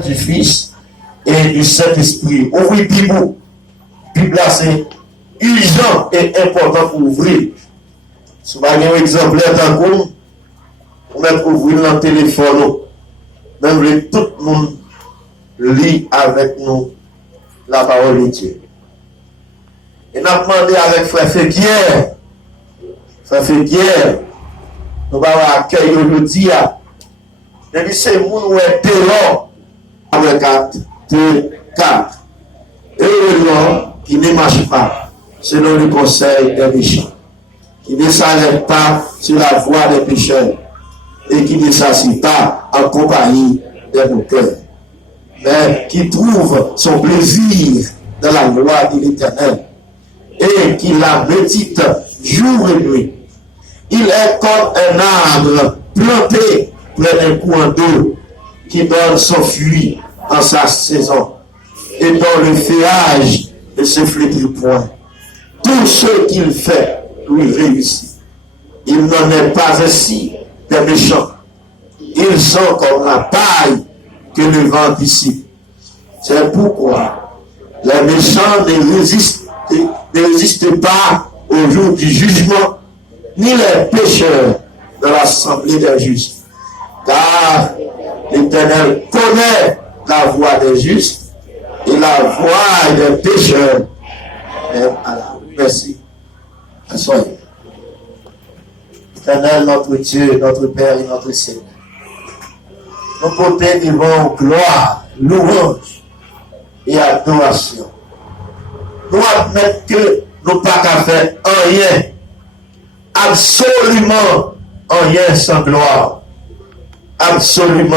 du Fils et du Saint-Esprit. Ouvrir Bible. Bible là, c'est urgent et important pour ouvrir. Si vous avez un exemplaire d'un coup, vous mettez ouvrir dans le téléphone. Même tout le monde lit avec nous la parole de Dieu. Et nous avons demandé avec Frère Féguière. Frère Féguière, nous allons accueillir aujourd'hui. Et puis c'est nous qui est dehors avec 4. Et le qui ne marche pas selon le conseil des méchants, qui ne s'arrête pas sur la voie des pécheurs et qui ne s'assied pas en compagnie de nos cœurs, mais qui trouve son plaisir dans la loi de l'Éternel et qui la médite jour et nuit. Il est comme un arbre planté près d'un courant d'eau qui donne son fruit en sa saison et dont le feuillage ne se flétrit point. Tout ce qu'il fait lui réussit. Il n'en est pas ainsi des méchants. Ils sont comme la paille que le vent dissipe. C'est pourquoi les méchants ne résistent pas au jour du jugement, ni les pécheurs de l'assemblée des justes. Car l'Éternel connaît la voie des justes et la voie des pécheurs. Merci. Soyez. Éternel, notre Dieu, notre Père et notre Seigneur. Nous portons devant gloire, louange et adoration. Nous admettons que nous n'avons pas faire rien, absolument rien sans gloire, absolument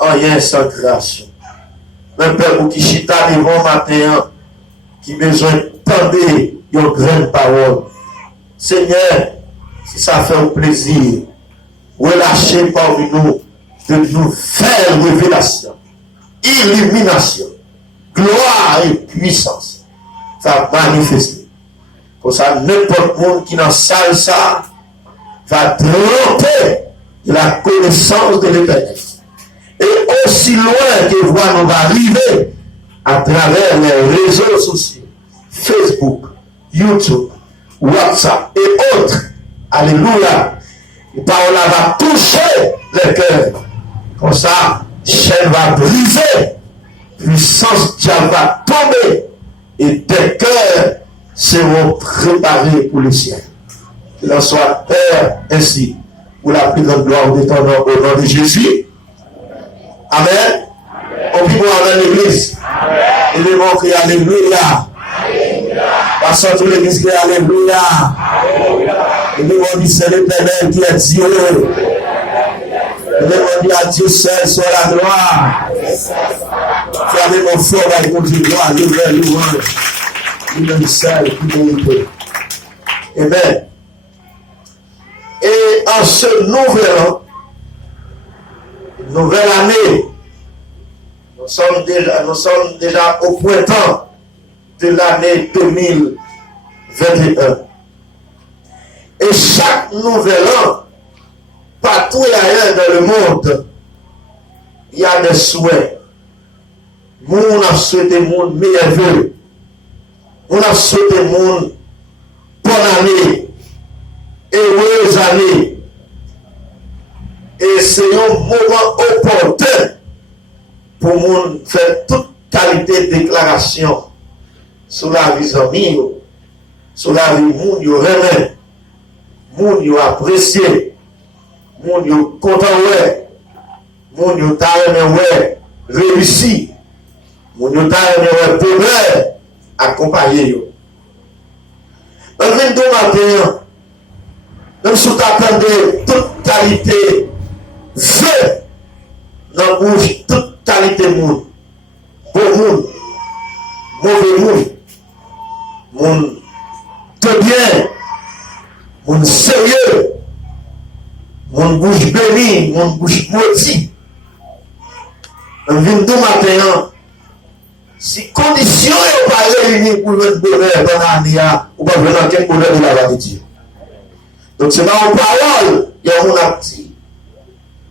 rien sans grâce. Un peuple qui chita devant matin, qui besoin de tendre une grande parole. Seigneur, si ça fait un plaisir, relâchez parmi nous de nous faire révélation, illumination, gloire et puissance. Ça va manifester. Pour ça, n'importe monde qui dans salle ça va tromper de la connaissance de l'Éternel. Et aussi loin que voix nous va arriver à travers les réseaux sociaux, Facebook, YouTube, WhatsApp et autres. Alléluia. La parole va toucher les cœurs. Comme ça, chaîne va briser, puissance diable va tomber et des cœurs seront préparés pour le ciel. Qu'il en soit Père ainsi pour la plus grande gloire de ton nom au nom de Jésus. Amen. On vit dans l'église. Et les mots crient Alléluia. Passons tous l'église qui est Alléluia. Et les mots disent c'est l'Éternel qui est Dieu. Et les mots disent à Dieu seul soit la gloire. Fermez mon fort avec mon Dieu gloire, louange. Il est seul qui mérite. Amen. Et en ce nouvelle année, nous sommes déjà au printemps de l'année 2021. Et chaque nouvel an, partout et ailleurs dans le monde, il y a des souhaits. Nous a souhaité monde meilleur vœu. On a souhaité monde bonne année, heureuse année. Et c'est un moment opportun pour nous faire toute qualité de déclaration sur la vie des amis, sur la vie moun yo remet, moun yo apprécié, moun yo content ouais, moun yo ta remet ouais, réussi, moun yo ta remet ouais bonheur, accompagné yo. Le 22 matin, même si tu attendais toute qualité, feu, dans la bouche, toute qualité moun, bon moun, mauvais moun, moun te bien, moun sérieux, moun bouche bénie, moun bouche maudit. Le 22 matin, si conditions n'est pas réunies pour notre bonheur dans l'année, ou pas venir quel bonheur de la voix de Dieu. Donc c'est dans une parole, il y a un petit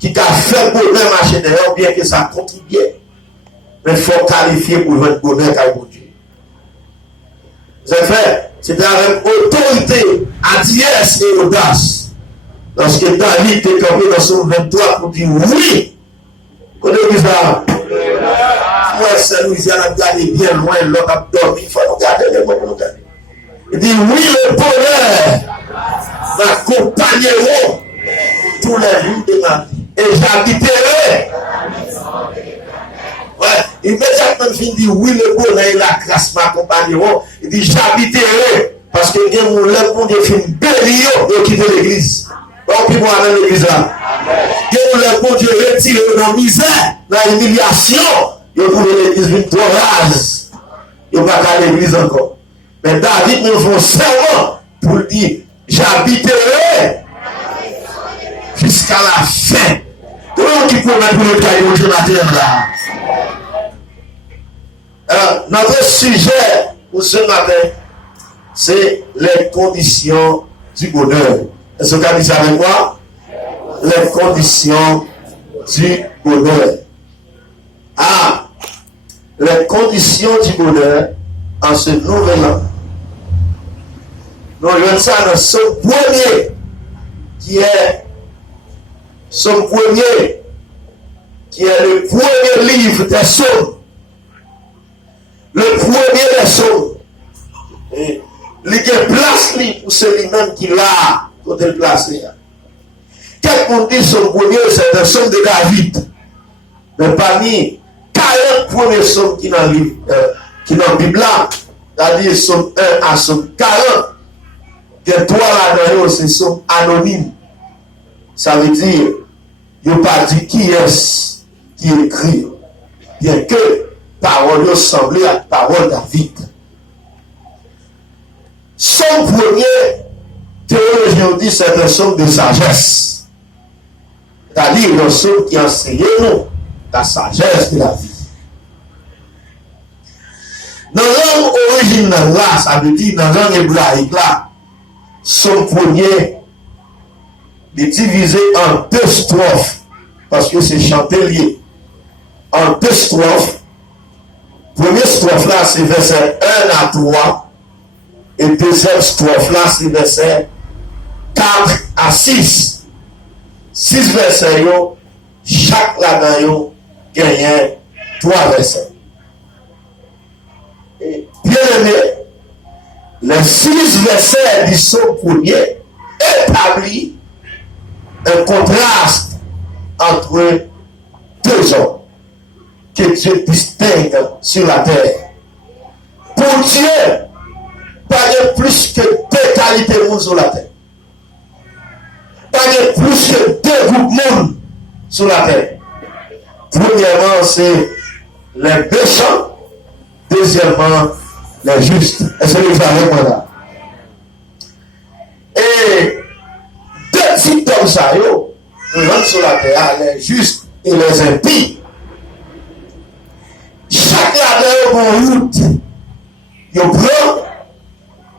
qui t'a fait bonheur marcher dehors, bien que ça contribue mais il faut qualifier pour votre bonheur car bon Dieu. Vous avez fait, c'était avec autorité, adresse et audace. Lorsque David était tombé dans son 23 pour dire oui. Connaissez ça? Moi, c'est Louisiane, on regarde bien loin, l'homme a dormi. Il faut nous garder les mots pour nous garder. Il dit oui, le bonheur m'accompagneront tous les jours de ma vie. Et j'habiterai. Ouais, immédiatement, il dit oui, le bonheur et la grâce m'accompagneront. Il dit j'habiterai. Parce que il y a mon bon Dieu fait une bélie de quitter l'église. Donc, puis moi, dans l'église là. Il y a mon bon Dieu retiré dans la misère, dans l'humiliation. Il y a l'église une trop rase. Il n'y a pas qu'à l'église encore. Mais David nous fait un serment pour dire j'habiterai jusqu'à la fin. Tout le monde qui peut mettre pour le caillou de la terre là. Notre sujet pour ce matin, c'est les conditions du bonheur. Est-ce que vous avez dit avec moi? Les conditions du bonheur. Ah, les conditions du bonheur en ce nouvel an. Nous avons ça dans ce premier qui est le premier livre des psaumes. Le premier des psaumes. Et il y a place pour celui-même qui l'a quand elle placé. Quelqu'un dit son premier, c'est un psaume de David. Mais parmi 40 premiers psaumes qui dans la Bible, c'est-à-dire psaume 1 à psaume 40, il y a 3 là-dedans, c'est psaume anonyme. Ça veut dire, il n'y a pas dit qui est-ce qui écrit, bien que parole semblait à parole David. Son premier, théologie dit, c'est un psaume de sagesse. C'est-à-dire, le psaume qui enseigne nous la sagesse de la vie. Dans la langue originale là, ça veut dire dans la langue hébraïque là, son premier est divisé en 2 strophes, parce que c'est chanté lié. En 2 strophes. Première strophe là, c'est verset 1 à 3. Et deuxième strophe là, c'est verset 4 à 6. 6 versets, chaque là-dedans, gagne 3 versets. Et bien aimé, les 6 versets du psaume premier établissent un contraste entre 2 hommes que Dieu distingue sur la terre. Pour Dieu, pas de plus que 2 qualités sur la terre. Pas de plus que 2 groupes monde sur la terre. Premièrement, c'est les méchants. Deuxièmement, les justes. Est-ce que vous avez moi là? Et 2 types comme ça, nous rentrons sur la terre, les justes et les impies. Chaque là-dedans a une route, il y a un plan,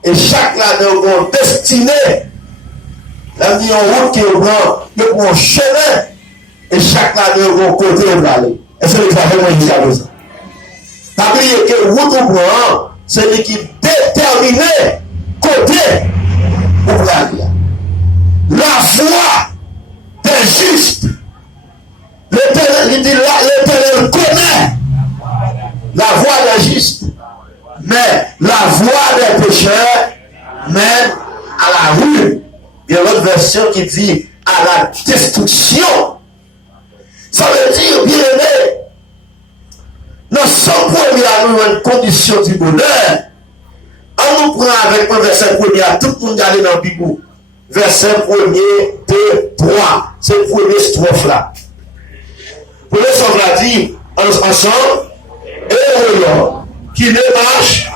et chaque là-dedans a une destinée. Là, il y a une route qui est blanc, il y a un chemin, et chaque là-dedans a un côté où aller. Est-ce que vous avez moi dit ça? Pas oublier que route ou blanc, c'est lui qui détermine côté où aller. La foi des justes, l'Éternel connaît la voie des justes, mais la voie des pécheurs mène à la ruine. Il y a une autre version qui dit à la destruction. Ça veut dire, bien aimé, nous sommes premiers à nous une condition du bonheur. On nous prend avec un verset premier, à tout le monde aller dans la Bible. Verset premier, 2, 3. C'est le premier strophe là. Pour le strophe là dit, ensemble, et voyons, qui ne marche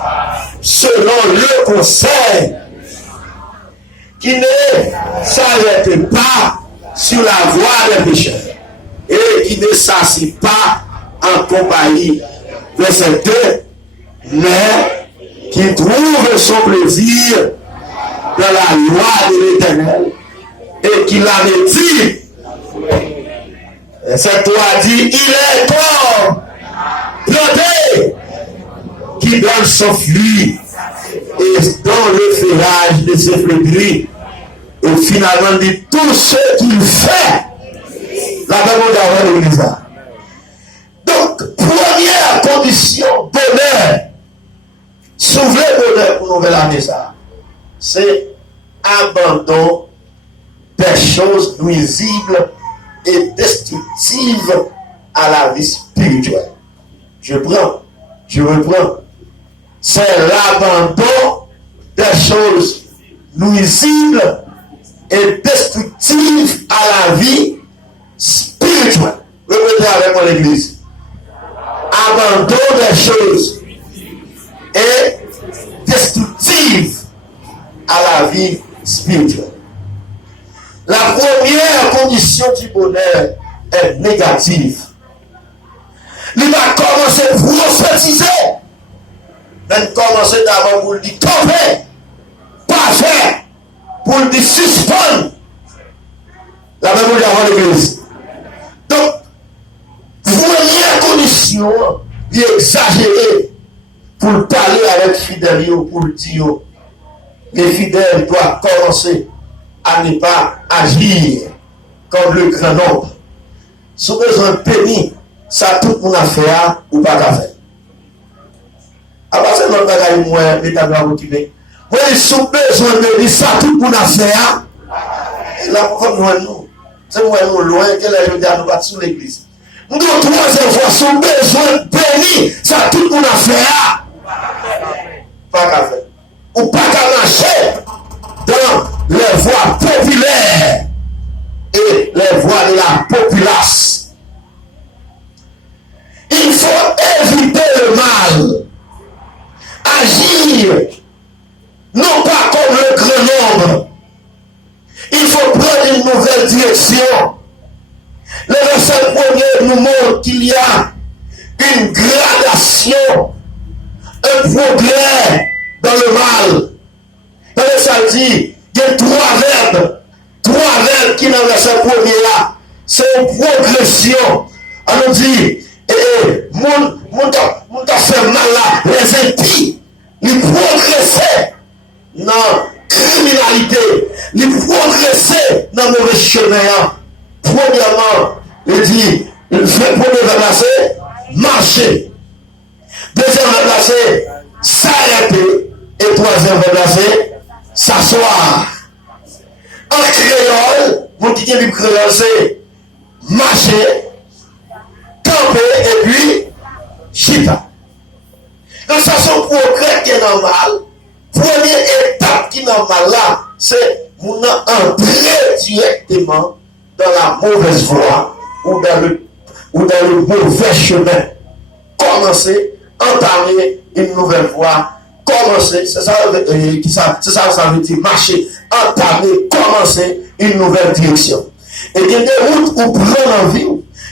selon le conseil, qui ne s'arrête pas sur la voie des pécheurs, et qui ne s'assied pas en compagnie. Verset 2, mais qui trouve son plaisir dans la loi de l'Éternel et qui la médite. Verset 3 dit, il est comme dans idoles s'enfuient et dans le feuillage de ses fleuries. Et finalement, dit tout ce qu'il fait, la demande d'avoir l'église. Donc, première condition, bonheur. Souvenez bonheur pour nouvelle année, ça. C'est abandon des choses nuisibles et destructives à la vie spirituelle. Je reprends. C'est l'abandon des choses nuisibles et destructives à la vie spirituelle. Répétez avec moi l'église. Abandon des choses et destructives à la vie spirituelle. La première condition du bonheur est négative. Il va commencer à prophétiser. Il commencer d'abord pour le dire tomber, pas faire, pour le dire suspendre. La même chose avant l'église. Donc, première condition, il est exagéré pour parler avec fidèles, pour le dire. Les fidèles doivent commencer à ne pas agir comme le grand nombre. Si vous avez besoin de pénis, ça tout le monde a fait ou pas qu'à faire. À partir de notre bagage, moi, l'État doit motiver. Moi, si vous avez besoin de pénis, ça tout le monde a fait. Là, comme nous, c'est moi, nous, loin, que les gens disent, nous pas sous l'église. Nous, troisième fois, si vous avez besoin de pénis, ça tout le monde a fait. Pas qu'à faire. Ou pas qu'à marcher dans les voies populaires et les voies de la populace. Il faut éviter le mal. Agir, non pas comme le grand nombre. Il faut prendre une nouvelle direction. Le verset premier nous montre qu'il y a une gradation, un progrès dans le mal. Dans le verset dit, il y a trois verbes qui dans le verset premier là. C'est une progression. On nous dit, mon t'a fait mal là, les impies, ils progressaient dans la criminalité, ils progressaient dans le mauvais chemin. Premièrement, il dit, il fait premier verset, marcher. Deuxième verset, s'arrêter. Et troisième verset, s'asseoir. En créole, mon qui dit le créole, c'est marcher, camper et puis chita. Donc ça c'est un progrès qui est normal. Première étape qui est normale là, c'est mon entrer directement dans la mauvaise voie ou dans le mauvais chemin. Commencer, entamer une nouvelle voie. Commencer, c'est ça ça veut dire marcher, entamer, commencer une nouvelle direction. Et il y a des routes où prendre en vie,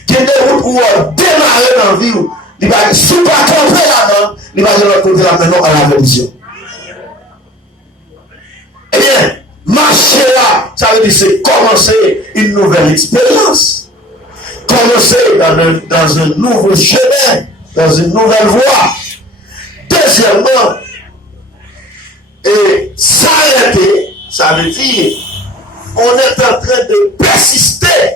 il y a des routes où démarrer dans la vie, il va si pas camper là-dedans, il va de l'autre côté là maintenant à la perdition. Eh bien, marcher là, ça veut dire c'est commencer une nouvelle expérience. Commencer dans un nouveau chemin, dans une nouvelle voie. Deuxièmement, et s'arrêter, ça veut dire on est en train de persister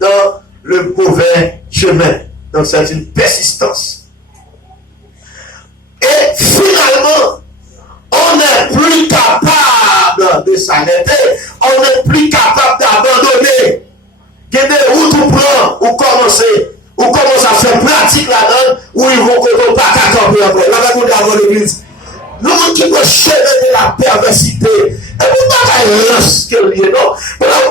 dans le mauvais chemin. Donc c'est une persistance. Et finalement, on n'est plus capable de s'arrêter, on n'est plus capable d'abandonner. Il y a des routes où prend, où commencer. Ou commence à faire pratique là-dedans, où ils vont qu'on pas qu'à camper après. Là, on est avant l'église. Nous qui peut chemin de la perversité. Et vous pas lance que lié, non?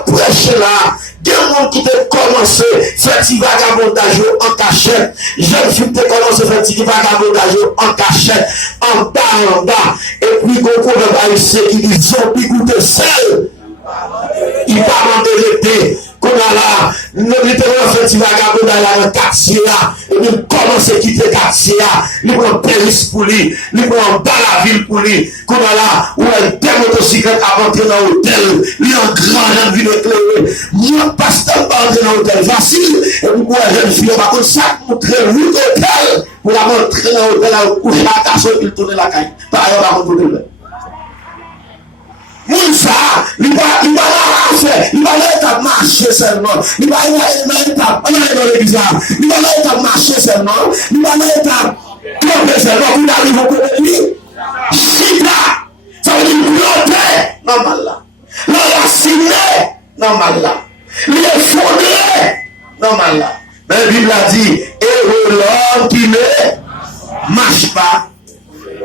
Pour prêcher là, il y a des gens qui ont commencé à faire petit vagabondage en cachette. Jeune fille qui ont commencé à faire petit vagabondage en cachette, en bas. Et puis, qu'on va essayer, ils ont goûté seul. Il va demander l'été. qu'on a là, nous littéralement fait un vagabond dans le quartier, et puis commence à quitter le quartier, il prend Paris pour lui, il prend dans la ville pour lui, qu'on a là, où il y a des motocyclettes à rentrer dans l'hôtel, il y a un grand jeune ville éclairé, il n'y a pas de pas rentrer dans l'hôtel facile, et puis pour la jeune fille, on va comme ça, montrer 8 hôtels, pour la montrer dans l'hôtel, à coucher à la casse, il tourne la caille. Par ailleurs, on va montrer. Mounsa, il va faire, il va aller marcher seulement. Il va aller dans l'église. Il va aller marcher seulement. Il va aller tomber seulement. Vous arrivez au côté de lui. Chita, ça veut dire planter. Normal là. L'enraciné. Normal là. L'effondré. Normal là. Mais la Bible a dit, et l'homme qui ne marche pas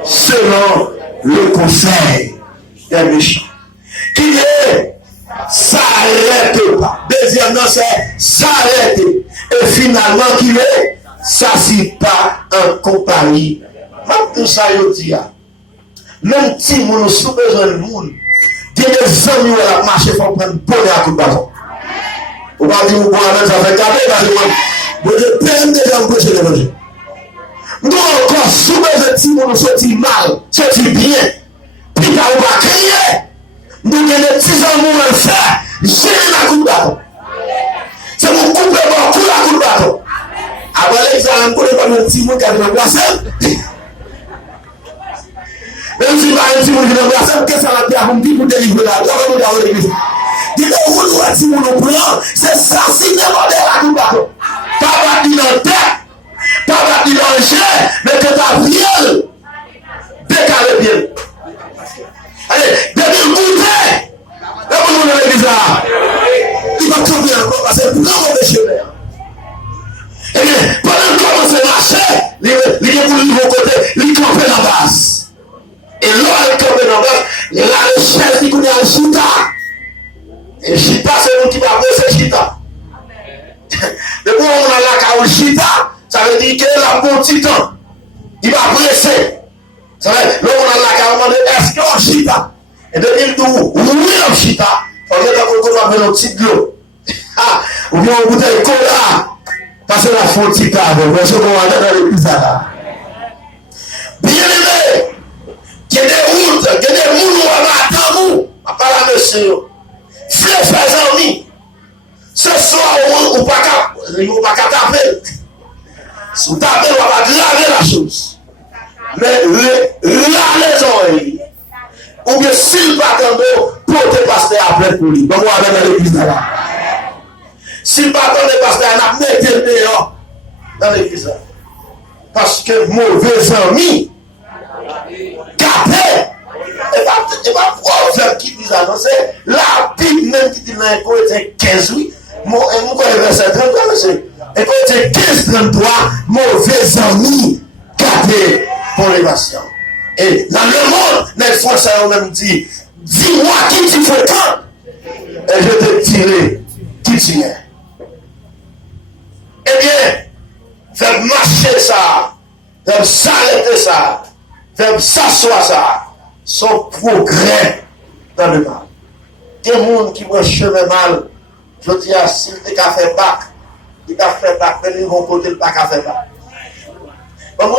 selon le conseil des méchants. Qui est s'arrête pas. Deuxièmement, c'est s'arrêter. Et finalement, qui est s'assit pas en compagnie. Même tout ça, je dis, même si nous sommes besoin de monde, il y a des amis qui ont marché pour prendre bonheur à coup de bâton. On va dire, on va ça fait cadeau, parce que vous avez des gens qui ont mangé. Nous encore, sous besoin de nous sortir mal, sortir bien, puis on va crier. Nous avons des petits amours à faire, j'ai la coup de bâton. C'est mon couple bon, coup la coup de bâton. Après l'examen, pour les petits mots qui ont remplacé. Même si pas un petit mot qui ont remplacé, qu'est-ce que ça va faire pour me dire pour délivrer la drogue dans l'église? Dis-le, vous nous si vous nous prenons, c'est ça, si vous demandez la coup de bâton. Pas battre dans la tête, pas battre dans le jet, mais que ta vielle décale bien. Allez, depuis le goûter, là vous nous l'avez dit là, il va tomber encore parce que c'est vraiment mauvais chemin. Eh bien, pendant qu'il commence à marcher, il est pour le niveau côté, il campe dans la base. Et là, il campe dans la base, la recherche qui connaît un chita. Et chita, c'est nous qui va presser chita. Depuis qu'on a la caout chita, ça veut dire qu'il a un bon petit temps. Il va presser. Ça veut dire, là, on a la caout, on demande, est-ce qu'on chita? Et depuis tout, oui, on chita. On est d'accord qu'on va mettre un petit de l'eau. Ou bien on bouteille de cola. Parce que la faute est avec. Parce qu'on va dans l'église là. Bien aimé. Il y a des routes, il y a des routes où on va attendre vous. À part la monsieur. Frères amis. Ce soir, on va pas taper. Si vous tapez, on va graver la chose. Mais là, les oreilles. Ou bien s'il va attendre, portez pasteur après pour lui. Bon, on va dans l'église là. S'il va attendre, pasteur, on a mis le dehors dans l'église là. Parce que mauvais amis, gâtés, et pas pour faire qui dit ça, c'est la Bible même qui dit dans le Corinthiens 15, oui. Mon verset 33, monsieur. Et Corinthiens 15, 33, mauvais amis, gâtés pour les patients. Et dans le monde, les Français ont même dit, dis-moi qui tu fréquentes, et je te dirai qui tu es. Eh bien, fais marcher ça, fais s'arrêter ça, fais s'asseoir ça, son progrès dans le mal. Des gens qui vont chemin mal, je dis à s'il te fait bac, il t'a fait bac, mais ils vont côté le bac à faire bac. Moi,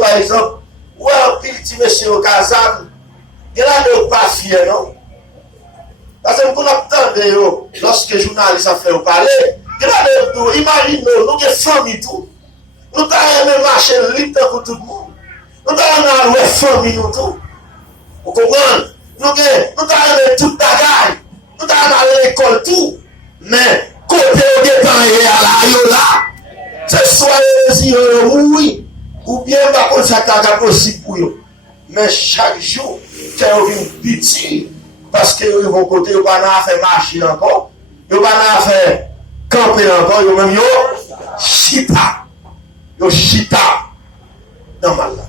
par exemple, ouais, un petit monsieur au Kazan, il a de pas fier, non? Parce que nous attendons, lorsque les journalistes ont fait parler, il a de tout, imagine, nous avons famille tout. Nous avons marché libre pour tout le monde. Nous avons une famille, nous tout. Vous comprenez? Nous avons toute bagaille. Nous avons à l'école tout. Mais, côté au départ, il y a là, c'est soit oui. Ou bien, par contre, ça t'a possible pour eux. Mais chaque jour, tu as une pitié. Parce que ils vont côté, ils vont pas faire marcher encore. Ils vont pas faire camper encore. Ils vont même chita. Ils chita. Dans mal là.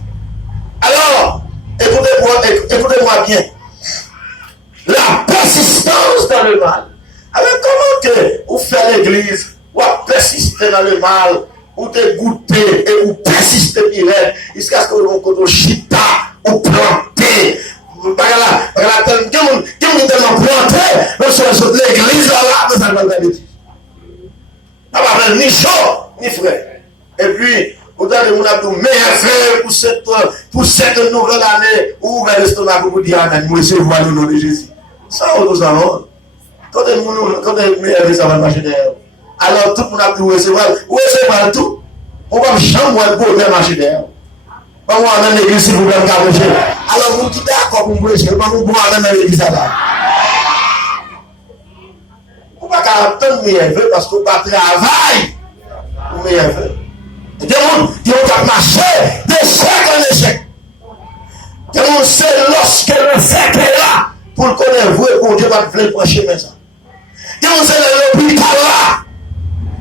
Alors, écoutez-moi bien. La persistance dans le mal. Alors, comment que vous faites l'église, ou persister dans le mal, ou te goûter et ou persister direct jusqu'à ce que vous avez chita ou planter. L'église là, nous allons pas ni chaud, ni frais. Et puis, vous avez mon abdou, meilleur frère pour cette nouvelle année, ouvrez l'estomac pour dire, nous recevons le nom de Jésus. Ça, nous avons. Quand on meilleur, ça va marcher derrière. Alors, tout le monde a pu recevoir tout. On va jamais pour le marcher derrière. On va aller dans l'église si vous voulez me cacher. Alors, vous dites d'accord pour me prêcher, on va aller dans l'église là. On ne va pas attendre meilleur vœu parce qu'on va travailler pour meilleur vœu. Des gens qui ont marché d'échec en échec. Des gens, c'est lorsque le fait est là pour le connaître, vous et pour Dieu va te prêcher mais ça. Des gens, c'est l'hôpital là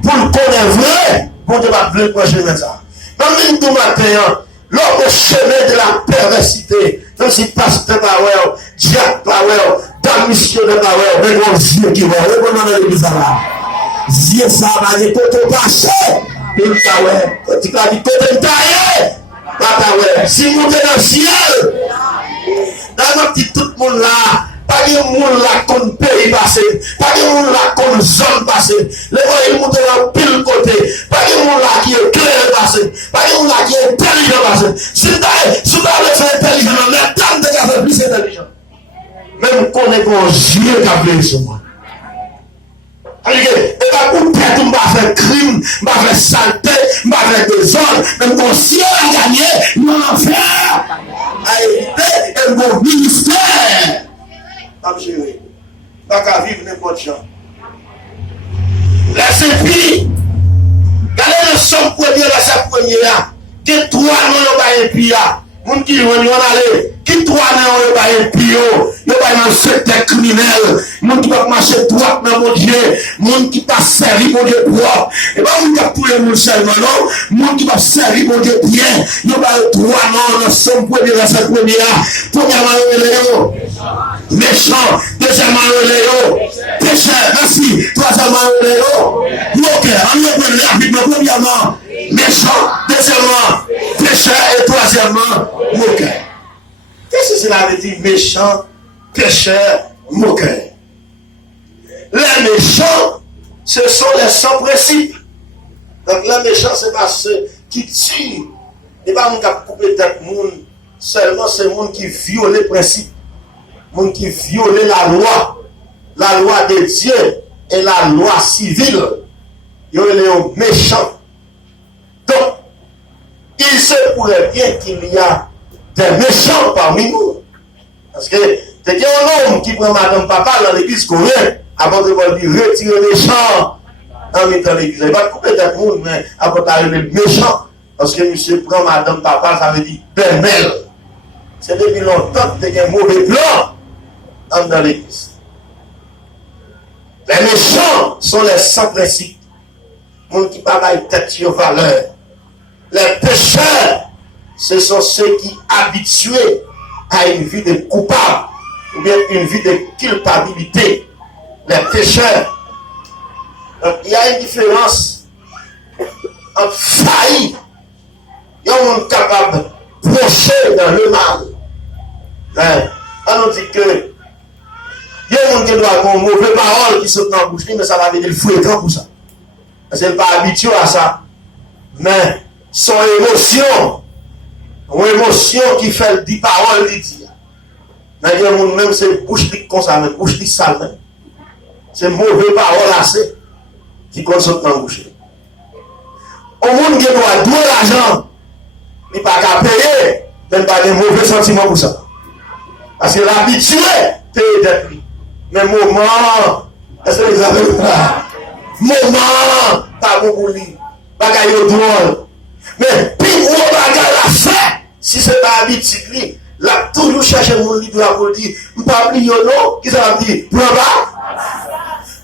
pour le connaître vrai, pour Dieu va te prêcher mais ça. Même tout matin, lors du chemin de la perversité, même si pasteur Power, Jack Power, dans missionnaire Power, mais mon Dieu qui va, revenons dans l'église là. Dieu ça va aller côté passé. Il t'a ouais, tu as dit côté taillé. Si vous êtes dans le ciel, dans notre petit tout le monde là, pas de monde là comme pays passé, pas de monde là comme zone passé, les gens ils montent dans pile côté, pas de monde là qui est clair passé, pas de monde là qui est intelligent passé. Si tu as fait intelligent, mais tant de gars fait plus intelligent. Même qu'on est bon Dieu qui a appelé sur moi. Et pas pour perdre, on va faire crime, on va faire saleté, on va faire désordre, même ton ciel a gagné, l'enfer a évité et mon ministère. Pas gérer, pas qu'à vivre n'importe quoi. Laissez puis, regardez le son premier, la sa première, qui trois noms va et puis là, mon qui vont aller. Qui trois ne pas un pio, ne pas un secteur criminel, monde qui va marcher droit dans mon Dieu, monde qui va servir mon Dieu droit, et pas vous qui va pouler mon seulement non, monde qui va servir mon Dieu bien, ne pas trois non, nous sommes premiers dans cette première, premièrement méchant, deuxièmement pécheur, merci, troisièmement moqueur, on est venu rapidement, premièrement méchant, deuxièmement pécheur et troisièmement moqueur. Qu'est-ce que cela veut dire méchant, pécheur, moqueur? Les méchants, ce sont les sans principes. Donc les méchants, c'est pas ceux qui tuent. Et pas mon cap couper tête monde, seulement c'est monde qui viole les principes. Monde qui viole la loi de Dieu et la loi civile. Ils sont méchants. Donc, il se pourrait bien qu'il y a des méchants parmi nous. Parce que c'est un homme qui prend madame papa dans l'église coréenne, avant de lui retirer les méchants en mettant l'église. Il ne va pas couper des monde, mais avant d'arriver les méchants. Parce que monsieur prend madame papa, ça veut dire belle. C'est depuis longtemps que tu as un mauvais plan dans l'église. Les méchants sont les sans principes. Les gens qui ne parlent pas de tête sur valeur. Les pécheurs, ce sont ceux qui habitués à une vie de coupable ou bien une vie de culpabilité. Les pécheurs. Donc, il y a une différence entre faillir. Il y a un monde capable de procher dans le mal. On nous dit que il y a un monde qui doit avoir une mauvaise parole qui saute dans la bouche, mais ça va venir le fouettant pour ça. Parce qu'elle n'est pas habituée à ça. Mais son émotion, une émotion qui fait 10 paroles, il dit. Mais il y a un monde même, c'est bouche qui comme ça, bouche qui sale même. C'est mauvais paroles assez qui saute dans la bouche. Au monde qui doit douer l'argent, il n'est pas qu'à payer, il n'a pas de mauvais sentiments pour ça. Parce que l'habitué, c'est d'être lui. Mais moment, est-ce que vous avez là? Moment, pas bon pour lui. Bagaille au drôle. Mais puis, où bagaille la fait, si ce n'est pas habitude, lui, là, toujours chercher mon livre pour dire, je ne peux pas oublier non, qui ça va dire, prends pas.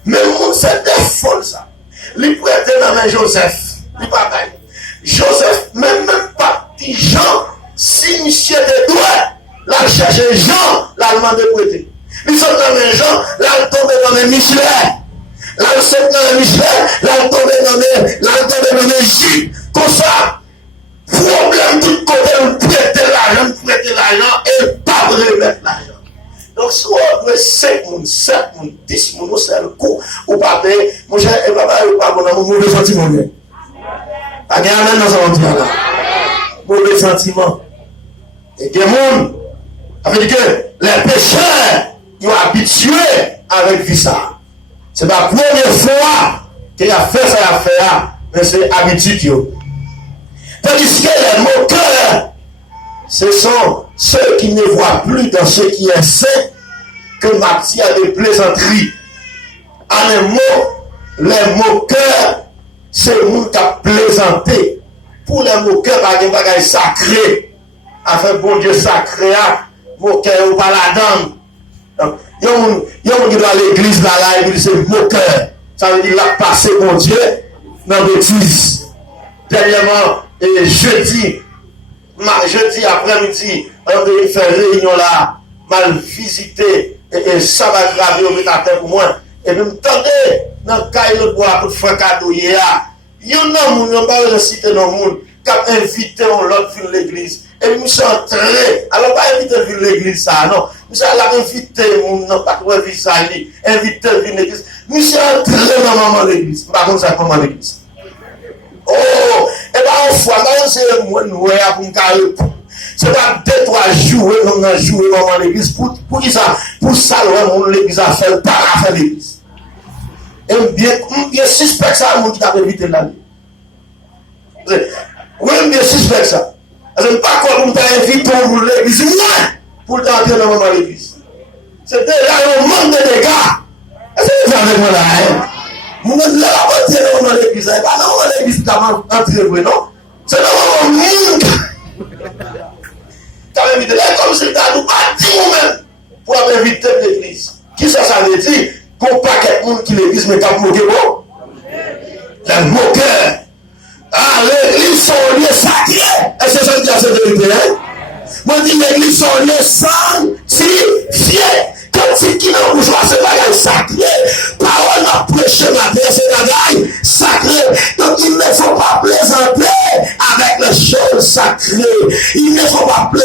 Mais mon, c'est des folles, ça. Il peut être dans la Joseph. Il pas bagaille. Joseph, même pas petit Jean, si monsieur de doigt, là, il cherche Jean, là, il demande de prêter. Ils sont dans les gens, là, ils tombent dans les Michelet. Là, ils sont dans les Michelet, là, ils tombent dans les J. Comme ça, problème tout côté, on prête l'argent, et pas remettre l'argent. Donc, soit on doit 5 personnes, 7 personnes, 10 personnes, c'est le coup, ou pas, mon cher, et papa, ou pas, mon un mauvais sentiment. Pas de amen dans ce monde là. Mauvais sentiment. Et des gens, ça veut dire que les pécheurs, ils sont habitués avec vie ça. C'est pas la première fois qu'il a fait ça, il a fait ça, mais c'est habitude. Tandis que les moqueurs, ce sont ceux qui ne voient plus dans ce qui est saint que matière de plaisanterie. En un mot, les moqueurs, c'est le monde qui a plaisanté. Pour les moqueurs, il y a des bagages sacrés. Afin bon Dieu sacré, moqueur ou pas la dame. Il y a un monde qui doit à l'église là, il dit c'est moqueur. Ça veut dire qu'il a passé bon Dieu dans l'église. Dernièrement, jeudi après-midi, on devait faire réunion là, mal visité, et ça va graver au métateur pour moi. Et puis, m'entendez, dans le cas de bois pour faire cadeau, il y a un homme, il n'y a pas de cité dans le monde, qui a invité l'autre ville de l'église. Et nous sommes entrés, alors pas invité ville de l'église, ça, non. Nous sommes invité, non, pas trop invité ça, invité ville de l'église. Nous sommes entrés dans maman de l'église, par contre, ça comment l'église. Oh, et bien, une fois, c'est moi, nous, pour me carrer. C'est pas 2-3 jours, on a joué maman de l'église, pour qui ça, pour ça, l'église a fait, pas à faire l'église. Et bien suspect ça, moi qui t'a invité là. Oui, bien suspect ça. Je ne sais pas quoi pour t'inviter pour l'église, pour t'entrer dans maman l'église. C'est déjà un manque de dégâts. Est-ce que vous avez moi là, hein? Vous ne l'avez pas tiré dans l'église, pas dans l'église qui t'a entré, non? C'est dans mon monde. T'as invité là comme si t'as nous bâti nous-mêmes pour inviter l'église. Qui ça veut dire? Qu'on pas quelqu'un monde qui l'église, mais t'as moqué bon? Les moqueurs. Ah, l'église sont lieux sacrés. Est-ce que ça veut dire cette vérité, hein? Moi, je dis l'église sont lieux sanctifiés. Quand c'est qui n'a bourgeois, c'est bagage sacré. Parole à prêcher ma terre, c'est bagage sacré. Donc, il ne faut pas plaisanter avec les choses sacrées. Il ne faut pas plaisanter.